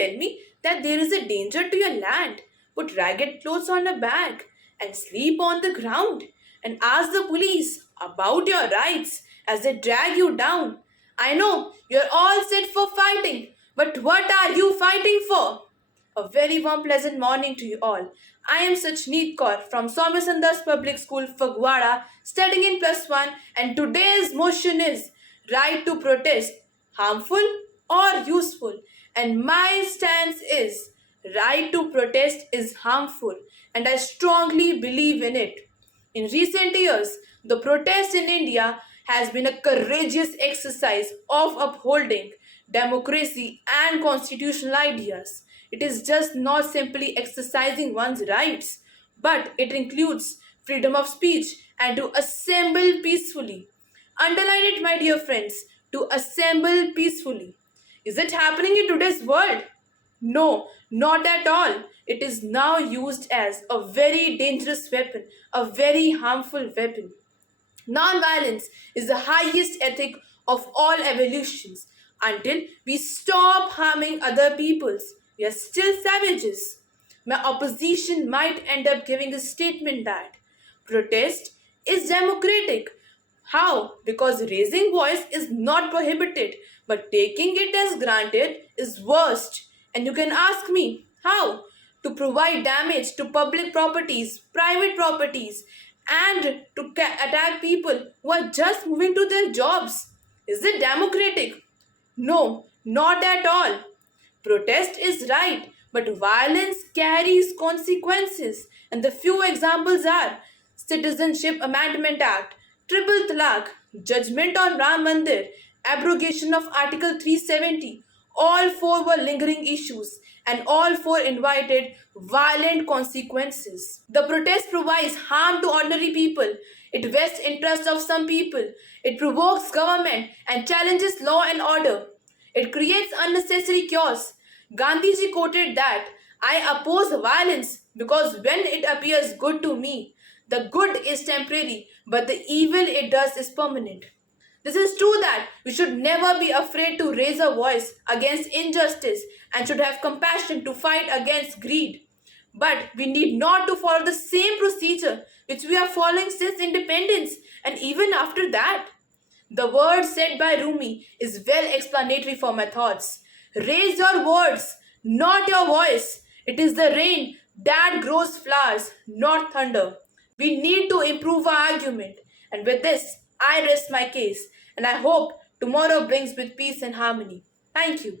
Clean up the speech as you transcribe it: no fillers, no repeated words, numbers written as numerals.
tell me that there is a danger to your land, put ragged clothes on a bag, and sleep on the ground, and ask the police about your rights as they drag you down. I know you're all set for fighting, but what are you fighting for? A very warm, pleasant morning to you all. I am Sachneet Kaur from Somasandas Public School, Fagwara, studying in plus one, and today's motion is right to protest, harmful or useful. And my stance is right to protest is harmful, and I strongly believe in it. In recent years, the protest in India has been a courageous exercise of upholding democracy and constitutional ideas. It is just not simply exercising one's rights, but it includes freedom of speech and to assemble peacefully. Underline it, my dear friends, to assemble peacefully. Is it happening in today's world? No, not at all. It is now used as a very dangerous weapon, a very harmful weapon. Nonviolence is the highest ethic of all evolutions. Until we stop harming other peoples, we are still savages. My opposition might end up giving a statement that protest is democratic. How? Because raising voice is not prohibited, but taking it as granted is worst. And you can ask me, how? To provide damage to public properties, private properties, and to attack people who are just moving to their jobs. Is it democratic? No, not at all. Protest is right, but violence carries consequences. And the few examples are Citizenship Amendment Act, Triple Talaq, Judgment on Ram Mandir, abrogation of Article 370. All four were lingering issues and all four invited violent consequences. The protest provides harm to ordinary people. It vests interests of some people. It provokes government and challenges law and order. It creates unnecessary chaos. Gandhiji quoted that, I oppose violence because when it appears good to me, the good is temporary, but the evil it does is permanent. This is true that we should never be afraid to raise a voice against injustice and should have compassion to fight against greed. But we need not to follow the same procedure which we are following since independence and even after that. The word said by Rumi is well explanatory for my thoughts. Raise your words, not your voice. It is the rain that grows flowers, not thunder. We need to improve our argument. And with this, I rest my case. And I hope tomorrow brings with peace and harmony. Thank you.